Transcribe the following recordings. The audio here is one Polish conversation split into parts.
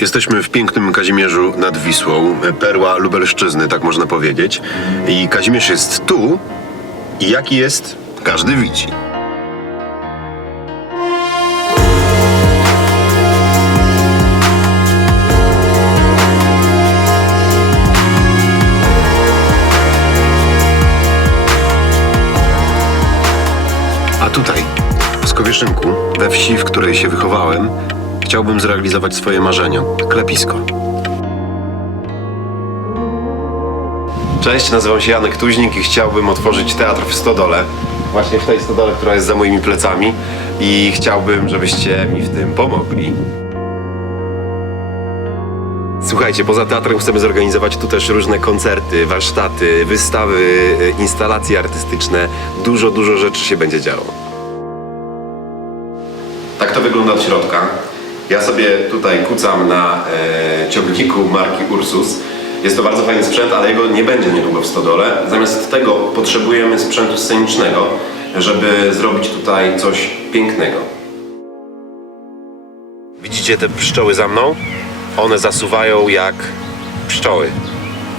Jesteśmy w pięknym Kazimierzu nad Wisłą, perła Lubelszczyzny, tak można powiedzieć. I Kazimierz jest tu i jaki jest, każdy widzi. A tutaj, w Skowieszynku, we wsi, w której się wychowałem, chciałbym zrealizować swoje marzenia. Klepisko. Cześć, nazywam się Janek Tuźnik i chciałbym otworzyć teatr w Stodole. Właśnie w tej stodole, która jest za moimi plecami i chciałbym, żebyście mi w tym pomogli. Słuchajcie, poza teatrem chcemy zorganizować tu też różne koncerty, warsztaty, wystawy, y, instalacje artystyczne. Dużo, dużo rzeczy się będzie działo. Tak to wygląda od środka. Ja sobie tutaj kucam na e, ciągniku marki Ursus. Jest to bardzo fajny sprzęt, ale jego nie będzie niedługo w stodole. Zamiast tego potrzebujemy sprzętu scenicznego, żeby zrobić tutaj coś pięknego. Widzicie te pszczoły za mną? One zasuwają jak pszczoły.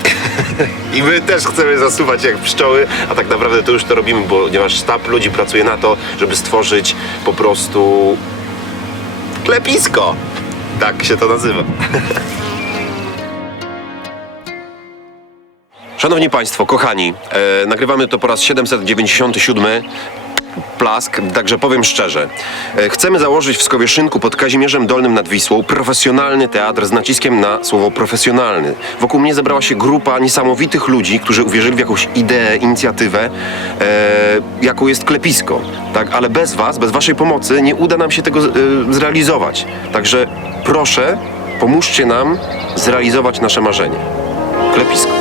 I my też chcemy zasuwać jak pszczoły, a tak naprawdę to już to robimy, ponieważ sztab ludzi pracuje na to, żeby stworzyć po prostu klepisko. Tak się to nazywa. Szanowni Państwo, kochani, e, nagrywamy to po raz 797 plask, także powiem szczerze. E, chcemy założyć w Skowieszynku pod Kazimierzem Dolnym nad Wisłą profesjonalny teatr z naciskiem na słowo profesjonalny. Wokół mnie zebrała się grupa niesamowitych ludzi, którzy uwierzyli w jakąś ideę, inicjatywę, e, jaką jest klepisko. Tak? Ale bez Was, bez Waszej pomocy nie uda nam się tego e, zrealizować. Także proszę, pomóżcie nam zrealizować nasze marzenie. Klepisko.